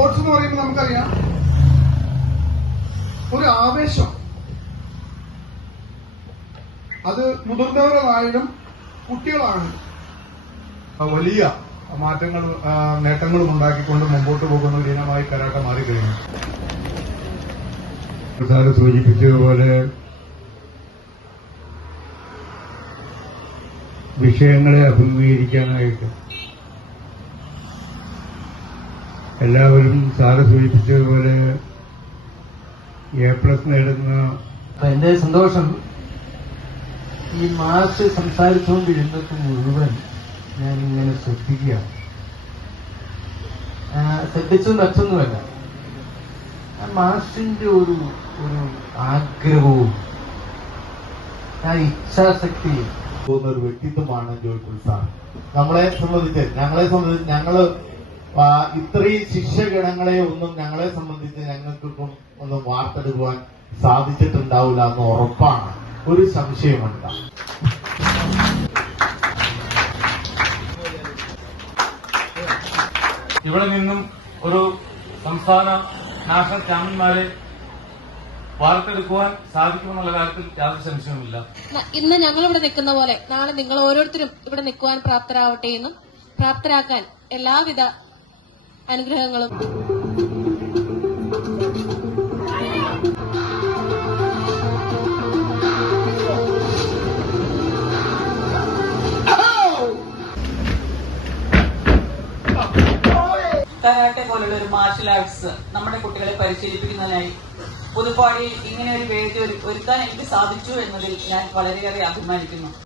Sports എന്ന് പറയുമ്പോൾ നമുക്കറിയാം ഒരു ആവേശം. അത് മുതിർന്നവരായാലും കുട്ടികളാണ് വലിയ മാറ്റങ്ങളും നേട്ടങ്ങളും ഉണ്ടാക്കിക്കൊണ്ട് മുമ്പോട്ട് പോകുന്ന ഒരു ഇനമായി കരാട്ട മാറിക്കഴിഞ്ഞു. സാറ് സൂചിപ്പിച്ചതുപോലെ വിഷയങ്ങളെ അഭിമുഖീകരിക്കാനായിട്ട് എല്ലാവരും സാറ് സൂചിപ്പിച്ചതുപോലെ A+ നേടുന്ന എന്റെ സന്തോഷം ഈ മാഷ് സംസാരിച്ചുകൊണ്ടിരുന്നത് മുഴുവൻ ഞാനിങ്ങനെ ശ്രദ്ധിക്കുകയാണ്. ശ്രദ്ധിച്ചു മറ്റൊന്നുമല്ല, മാഷിന്റെ ഒരു ആഗ്രഹവും ഇച്ഛാശക്തിയും പോകുന്ന ഒരു വ്യക്തിത്വമാണ് ജോയ്ഫുൾ സാർ. ഞങ്ങളെ സംബന്ധിച്ച് ഞങ്ങള് ഇത്രയും ശിഷ്യഗണങ്ങളെ ഒന്നും ഞങ്ങളെ സംബന്ധിച്ച് ഞങ്ങൾക്കിപ്പം ഒന്നും വാർത്തെടുക്കുവാൻ സാധിച്ചിട്ടുണ്ടാവില്ല എന്ന് ഉറപ്പാണ്. ഒരു സംശയമുണ്ട്. ഇവിടെ നിന്നും ഒരു സംസ്ഥാന നാഷണൽ ചാമ്പ്യന്മാരെ വാർത്തെടുക്കുവാൻ സാധിക്കുമെന്നുള്ള കാര്യത്തിൽ യാതൊരു സംശയവുമില്ല. ഇന്ന് ഞങ്ങളിവിടെ നിൽക്കുന്ന പോലെ നാളെ നിങ്ങൾ ഓരോരുത്തരും ഇവിടെ നിൽക്കുവാൻ പ്രാപ്തരാവട്ടെ എന്നും പ്രാപ്തരാക്കാൻ എല്ലാവിധ അനുഗ്രഹങ്ങളും. കരാട്ടെ പോലുള്ള ഒരു മാർഷൽ ആർട്സ് നമ്മുടെ കുട്ടികളെ പരിശീലിപ്പിക്കുന്നതിനായി പുതുപ്പാടിയിൽ ഇങ്ങനെ ഒരു വേദി ഒരുക്കാൻ എനിക്ക് സാധിച്ചു എന്നതിൽ ഞാൻ വളരെയേറെ അഭിമാനിക്കുന്നു.